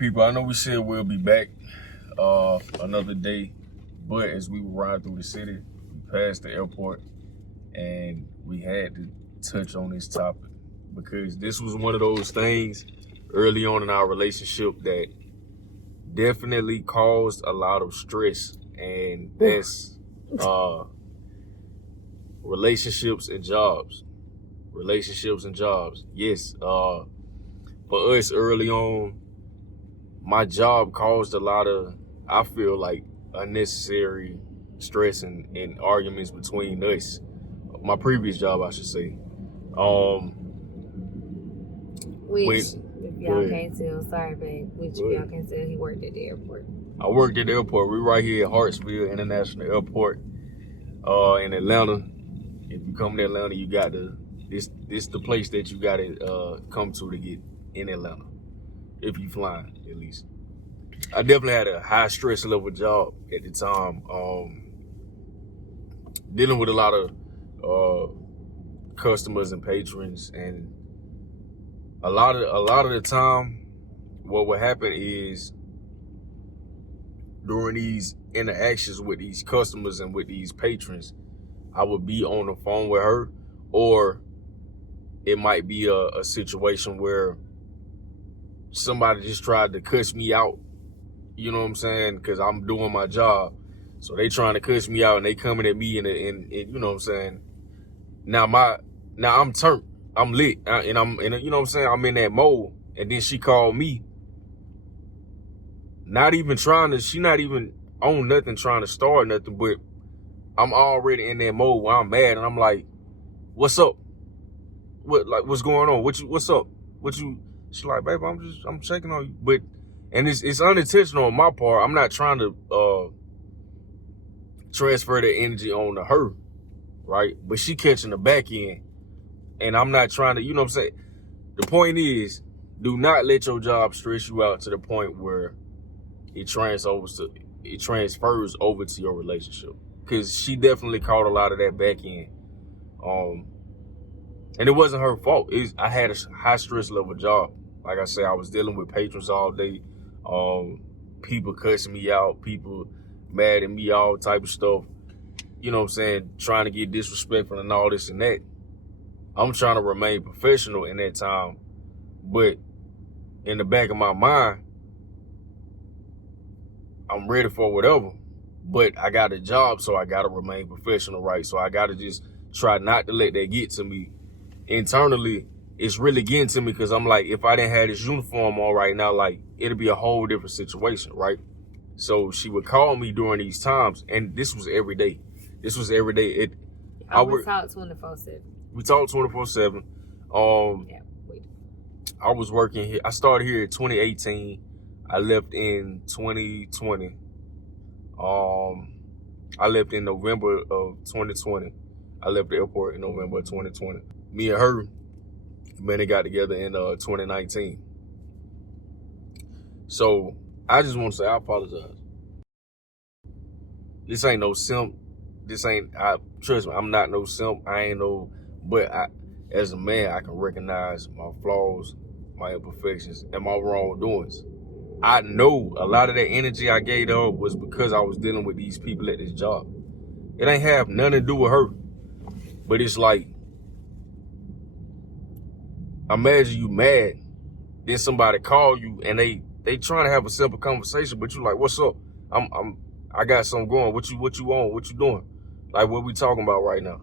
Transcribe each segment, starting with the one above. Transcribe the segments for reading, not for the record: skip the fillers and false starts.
people, I know we said we'll be back another day, but as we were riding through the city, we passed the airport, and we had to touch on this topic because this was one of those things early on in our relationship that definitely caused a lot of stress, and that's relationships and jobs. Relationships and jobs. Yes, for us early on, my job caused a lot of, I feel like, unnecessary stress and arguments between us. My previous job, I should say. Which, if y'all can't tell, sorry, babe. Which, if y'all can't tell, he worked at the airport. I worked at the airport. We're right here at Hartsville International Airport in Atlanta. If you come to Atlanta, you got to, this the place that you got to come to get in Atlanta. If you flying, at least. I definitely had a high stress level job at the time. Dealing with a lot of customers and patrons, and a lot of the time, what would happen is during these interactions with these customers and with these patrons, I would be on the phone with her, or it might be a situation where somebody just tried to cuss me out. You know what I'm saying? Because I'm doing my job. So they trying to cuss me out, and they coming at me and you know what I'm saying? Now I'm turned. I'm lit. And you know what I'm saying? I'm in that mode. And then she called me. She not even on nothing trying to start nothing, but I'm already in that mode where I'm mad, and I'm like, what's up? What's going on? What's up? She's like, babe, I'm checking on you. But and it's unintentional on my part. I'm not trying to transfer the energy on to her, right? But she catching the back end, and I'm not trying to, you know what I'm saying? The point is, do not let your job stress you out to the point where it transfers over to your relationship. Because she definitely caught a lot of that back end. And it wasn't her fault. I had a high stress level job. Like I said, I was dealing with patrons all day. People cussing me out, people mad at me, all type of stuff. You know what I'm saying? Trying to get disrespectful and all this and that. I'm trying to remain professional in that time. But in the back of my mind, I'm ready for whatever. But I got a job, so I got to remain professional, right? So I got to just try not to let that get to me. Internally, it's really getting to me because I'm like, if I didn't have this uniform on right now, like, it'd be a whole different situation, right? So she would call me during these times, and this was every day. We talked 24/7. We talked 24/7. Yeah, wait. I was working here. I started here in 2018. I left in 2020. I left in November of 2020. I left the airport in November of 2020. Me and her, man, got together in 2019. So I just want to say I apologize. This ain't no simp. Trust me, I'm not no simp. But as a man, I can recognize my flaws, my imperfections, and my wrongdoings. I know a lot of that energy I gave her was because I was dealing with these people at this job. It ain't have nothing to do with her. But it's like, imagine you mad, then somebody call you and they trying to have a simple conversation, but you like, what's up? I got something going. What you on? What you doing? Like, what we talking about right now?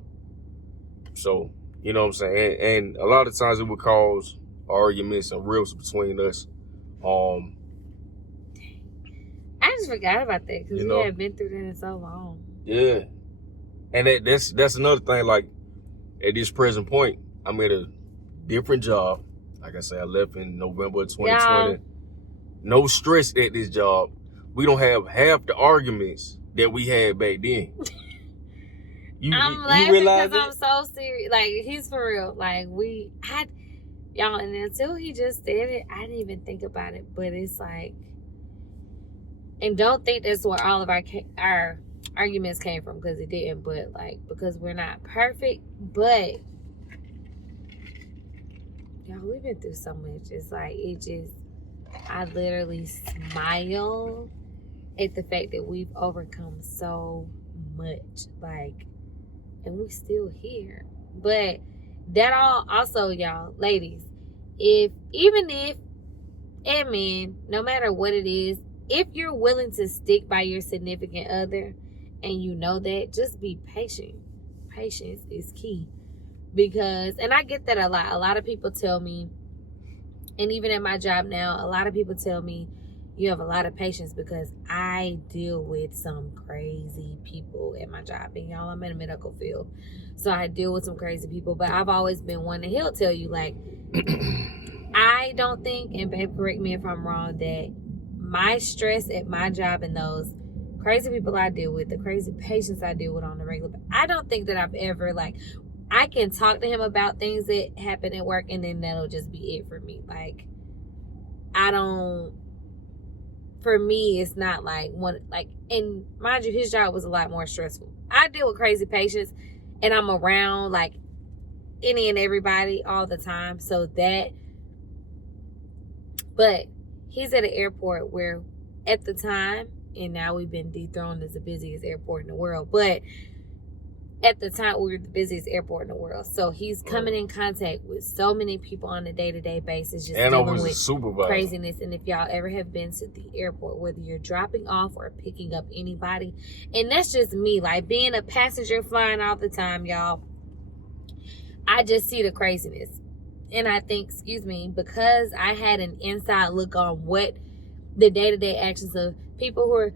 So, you know what I'm saying? And a lot of times it would cause arguments and rifts between us. I just forgot about that because we had been through that in so long. Yeah. And that's another thing. Like, at this present point, I'm at a different job. Like I said, I left in November of 2020. Yeah. No stress at this job. We don't have half the arguments that we had back then. I'm laughing because I'm so serious. Like, he's for real. Like, y'all, and until he just said it, I didn't even think about it. But it's like, and don't think that's where all of our arguments came from, because it didn't. But like, because we're not perfect, but y'all, we've been through so much. It's like, I literally smile at the fact that we've overcome so much, like, and we're still here. But that all also, y'all, ladies, even if and men, no matter what it is, if you're willing to stick by your significant other and you know that, just be patient. Patience is key. Because, and I get that a lot of people tell me, and even at my job now, a lot of people tell me you have a lot of patience, because I deal with some crazy people at my job. And y'all, I'm in the medical field, so I deal with some crazy people. But I've always been one that he'll tell you, like, I don't think, and babe, correct me if I'm wrong, that my stress at my job and those crazy people I deal with, the crazy patients I deal with on the regular, I don't think that I've ever, like, I can talk to him about things that happen at work, and then that'll just be it for me. Like, for me, it's not like one, like, and mind you, his job was a lot more stressful. I deal with crazy patients, and I'm around, like, any and everybody all the time. So that, but he's at an airport where at the time, and now we've been dethroned as the busiest airport in the world, but at the time we were the busiest airport in the world. So he's coming in contact with so many people on a day-to-day basis, just dealing with craziness. And if y'all ever have been to the airport, whether you're dropping off or picking up anybody, and that's just me, like, being a passenger flying all the time, y'all, I just see the craziness. And I think, because I had an inside look on what the day-to-day actions of people who are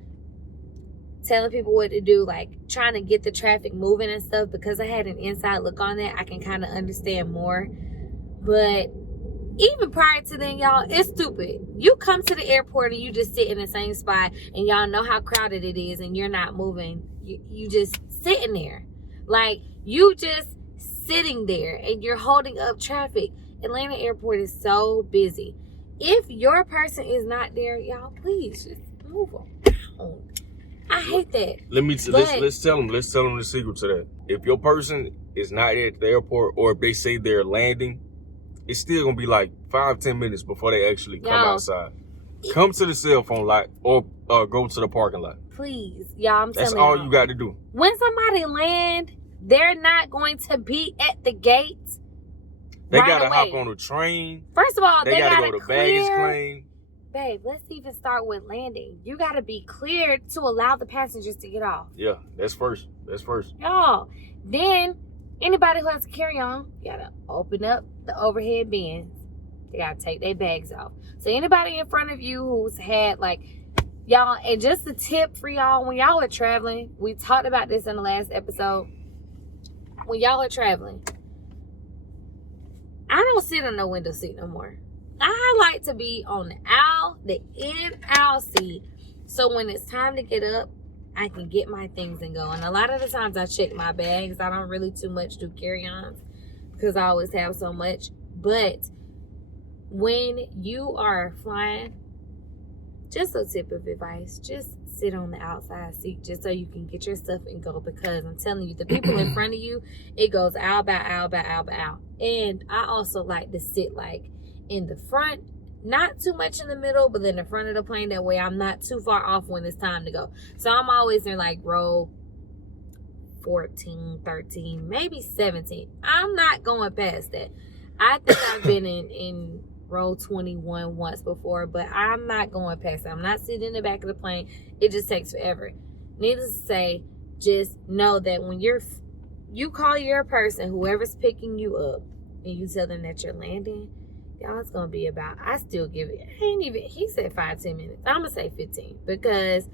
telling people what to do, like trying to get the traffic moving and stuff, because I had an inside look on that, I can kind of understand more. But even prior to then, y'all, it's stupid. You come to the airport and you just sit in the same spot, and y'all know how crowded it is, and you're not moving. You just sitting there. Like, you just sitting there, and you're holding up traffic. Atlanta airport is so busy. If your person is not there, y'all, please just move on. I hate that. Let's tell them the secret to that. If your person is not at the airport, or if they say they're landing, it's still gonna be like 5-10 minutes before they actually come outside. Come to the cell phone lot, or go to the parking lot. Please, y'all, I'm telling you. That's all you got to do. When somebody land, they're not going to be at the gate. They gotta hop on a train. First of all, they gotta go to baggage claim. Babe, let's even start with landing. You gotta be cleared to allow the passengers to get off. Yeah, that's first. Y'all, then anybody who has to carry on, you gotta open up the overhead bins. They gotta take their bags off. So anybody in front of you who's had, like, y'all, and just a tip for y'all, when y'all are traveling, we talked about this in the last episode. When y'all are traveling, I don't sit in no window seat no more. I like to be on the in aisle seat, so when it's time to get up, I can get my things and go. And a lot of the times I check my bags. I don't really too much do carry-ons because I always have so much. But when you are flying, just a tip of advice, just sit on the outside seat just so you can get your stuff and go, because I'm telling you, the people in front of you, it goes aisle by aisle by aisle by aisle. And I also like to sit, like, in the front, not too much in the middle, but in the front of the plane. That way I'm not too far off when it's time to go. So I'm always in, like, row 14, 13, maybe 17. I'm not going past that. I think I've been in row 21 once before, but I'm not going past that. I'm not sitting in the back of the plane. It just takes forever. Needless to say, just know that when you call your person, whoever's picking you up, and you tell them that you're landing, y'all, it's gonna be about, I still give it, he said 5-10 minutes. I'm gonna say 15, because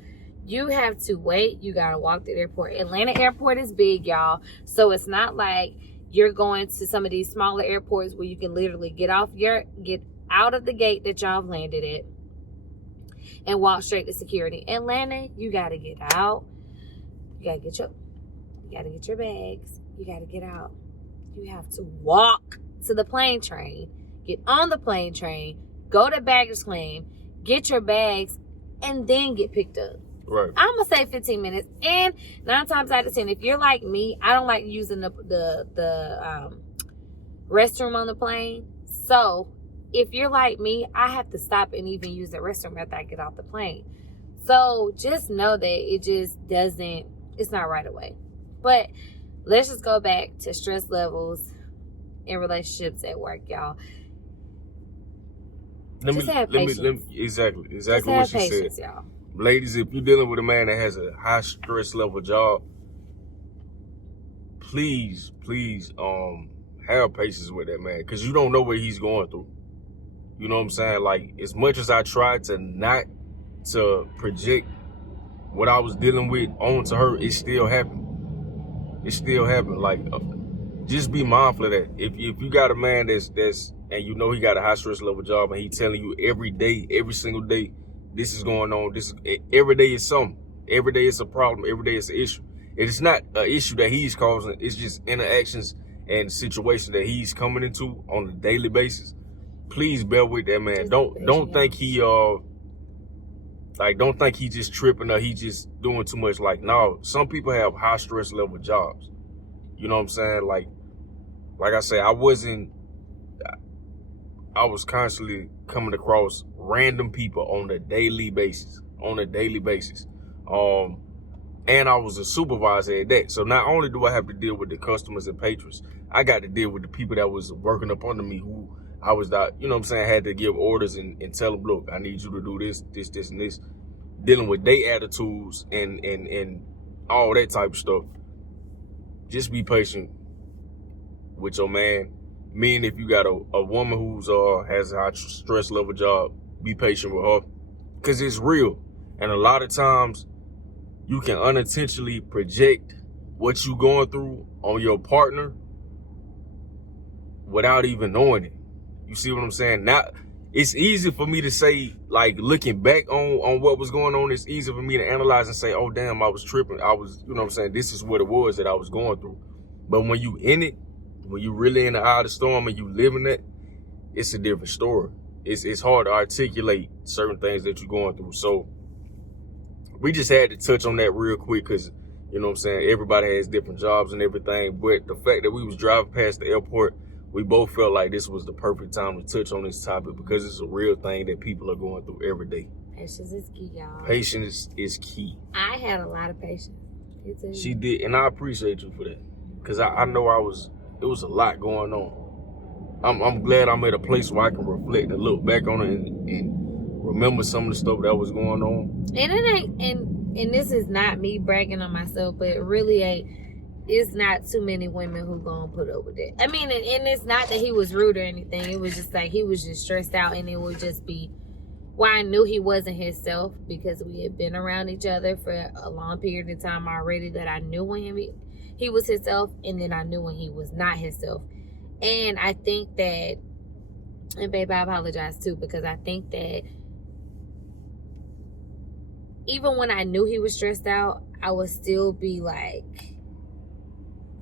you have to wait. You gotta walk to the airport. Atlanta airport is big, y'all. So it's not like you're going to some of these smaller airports where you can literally get out of the gate that y'all have landed at and walk straight to security. Atlanta, you gotta get out. You gotta get your bags. You gotta get out. You have to walk to the plane train, get on the plane train, go to baggage claim, get your bags, and then get picked up. Right. I'm gonna say 15 minutes. And 9 times out of 10, if you're like me, I don't like using the restroom on the plane. So if you're like me, I have to stop and even use the restroom after I get off the plane. So just know that it just doesn't, it's not right away. But let's just go back to stress levels in relationships at work, y'all. Exactly what she said. Y'all. Ladies, if you're dealing with a man that has a high stress level job, please have patience with that man, because you don't know what he's going through. You know what I'm saying? Like, as much as I tried to not to project what I was dealing with onto her, it still happened. Like, just be mindful of that. If you got a man that's and you know he got a high stress level job, and he telling you every day, every single day, this is going on, every day is something. Every day is a problem. Every day is an issue. It's not an issue that he's causing. It's just interactions and situations that he's coming into on a daily basis. Please bear with that man. Don't think he don't think he just tripping or he just doing too much. Like, no, some people have high stress level jobs. You know what I'm saying? Like I say, I was constantly coming across random people on a daily basis. And I was a supervisor at that. So not only do I have to deal with the customers and patrons, I got to deal with the people that was working up under me, who I was not, you know what I'm saying, had to give orders and tell them, look, I need you to do this, and this. Dealing with their attitudes and all that type of stuff. Just be patient with your man. Meaning, if you got a woman who's has a high stress level job, be patient with her, because it's real. And a lot of times you can unintentionally project what you going through on your partner without even knowing it. You see what I'm saying? Now, it's easy for me to say, like, looking back on what was going on, it's easy for me to analyze and say, oh, damn, I was tripping. I was, you know what I'm saying, this is what it was that I was going through. But when you in it, when you really in the eye of the storm and you living it, it's a different story. It's hard to articulate certain things that you're going through. So we just had to touch on that real quick, because, you know what I'm saying, everybody has different jobs and everything. But the fact that we was driving past the airport, we both felt like this was the perfect time to touch on this topic, because it's a real thing that people are going through every day. Patience is key, y'all. Patience is key. I had a lot of patience. She did, and I appreciate you for that, because I know it was a lot going on. I'm glad I'm at a place where I can reflect and look back on it and remember some of the stuff that was going on. And it ain't, and this is not me bragging on myself, but it really ain't. It's not too many women who gonna put up with it. I mean, and it's not that he was rude or anything. It was just like he was just stressed out, and it would just be why I knew he wasn't himself, because we had been around each other for a long period of time already, that I knew when he was himself, and then I knew when he was not himself. And I think that, and babe, I apologize too, because I think that even when I knew he was stressed out, I would still be like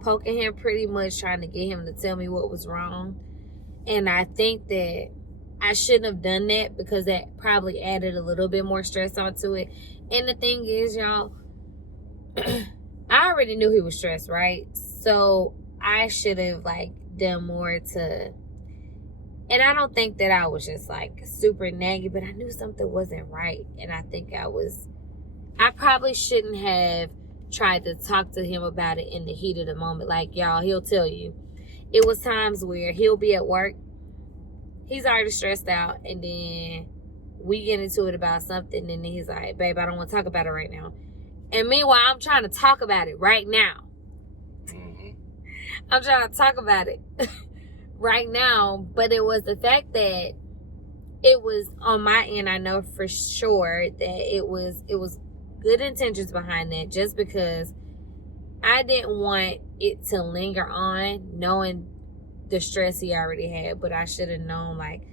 poking him, pretty much trying to get him to tell me what was wrong. And I think that I shouldn't have done that, because that probably added a little bit more stress onto it. And the thing is, y'all, I already knew he was stressed, right? So I should have like done more to, and I don't think that I was just like super naggy, but I knew something wasn't right. And I think I probably shouldn't have tried to talk to him about it in the heat of the moment. Like, y'all, he'll tell you, it was times where he'll be at work, he's already stressed out, and then we get into it about something, and then he's like, babe, I don't want to talk about it right now. And meanwhile, I'm trying to talk about it right now. I'm trying to talk about it right now. But it was the fact that it was on my end. I know for sure that it was good intentions behind that, just because I didn't want it to linger on, knowing the stress he already had. But I should have known, like,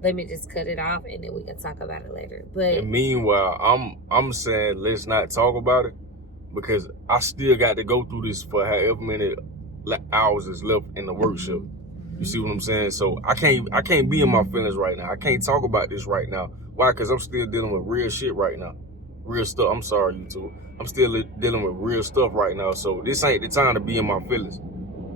let me just cut it off, and then we can talk about it later. But and meanwhile, I'm saying let's not talk about it, because I still got to go through this for however many hours is left in the workshop. You see what I'm saying? So I can't be in my feelings right now. I can't talk about this right now. Why? Because I'm still dealing with real shit right now. Real stuff. I'm sorry, YouTube. I'm still dealing with real stuff right now. So this ain't the time to be in my feelings.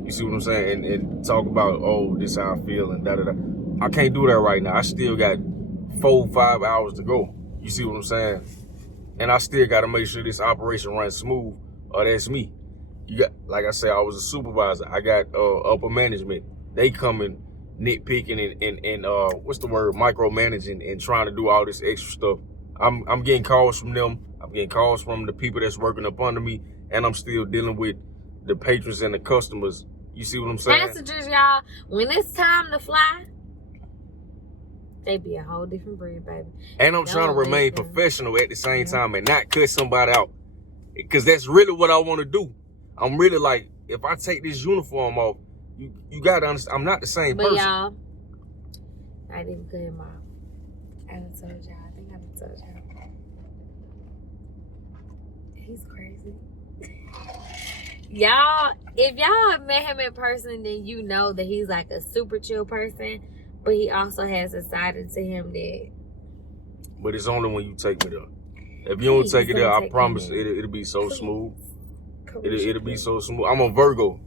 You see what I'm saying? And talk about, oh, this how I feel and da-da-da. I can't do that right now. I still got 4-5 hours to go. You see what I'm saying? And I still got to make sure this operation runs smooth, or that's me. You got, like I said, I was a supervisor. I got upper management. They coming nitpicking and what's the word, micromanaging and trying to do all this extra stuff. I'm getting calls from them. I'm getting calls from the people that's working up under me, and I'm still dealing with the patrons and the customers. You see what I'm saying? Passengers, y'all, when it's time to fly, they be a whole different breed, baby. And I'm trying to remain professional at the same time and not cut somebody out, because that's really what I want to do. I'm really like, if I take this uniform off, you gotta understand, I'm not the same person. But y'all, I didn't cut him off. I done told y'all. I think I done told y'all. He's crazy. Y'all, if y'all have met him in person, then you know that he's like a super chill person, but he also has a side to him that. But it's only when you take me there. If you don't take it there, I promise it'll be so smooth. It'll be so smooth. I'm a Virgo.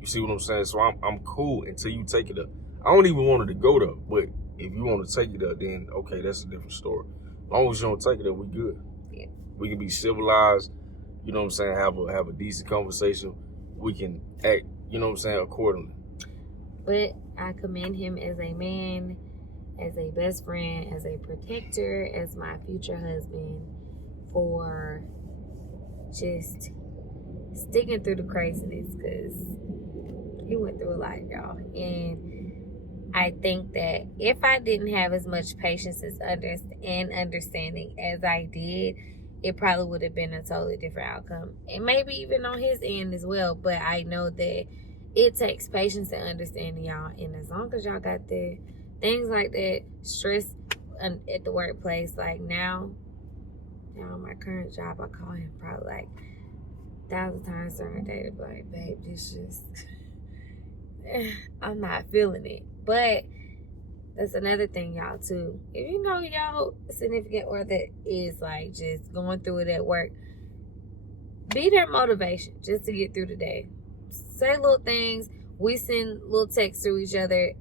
You see what I'm saying? So I'm cool until you take it there. I don't even want it to go there, but if you want to take it there, then okay, that's a different story. As long as you don't take it there, we good. Yeah. We can be civilized. You know what I'm saying? Have a decent conversation. We can act, you know what I'm saying, accordingly. But I commend him as a man, as a best friend, as a protector, as my future husband, for just sticking through the craziness, because he went through a lot, y'all. And I think that if I didn't have as much patience and understanding as I did, it probably would have been a totally different outcome. And maybe even on his end as well. But I know that it takes patience and understanding, y'all. And as long as y'all got the things like that, stress at the workplace, like now my current job, I call him probably like 1,000 times during the day to be like, babe, this just, I'm not feeling it. But that's another thing, y'all, too. If you know y'all significant other is like just going through it at work, be their motivation just to get through the day. Say little things. We send little texts to each other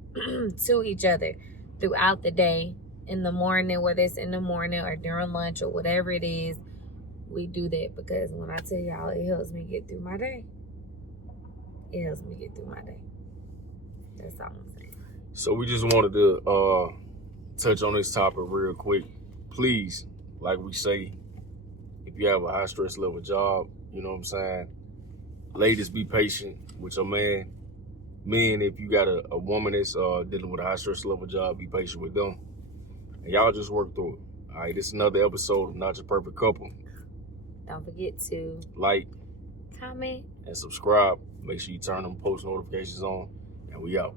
throughout the day. In the morning, whether it's in the morning or during lunch or whatever it is, we do that, because when I tell y'all, it helps me get through my day. It helps me get through my day. That's all I'm saying. So we just wanted to touch on this topic real quick. Please, like we say, if you have a high stress level job, you know what I'm saying, ladies, be patient with your man. Men, if you got a woman that's dealing with a high stress level job, be patient with them. And y'all just work through it. All right, this is another episode of Not Your Perfect Couple. Don't forget to like, comment, and subscribe. Make sure you turn them post notifications on, and we out.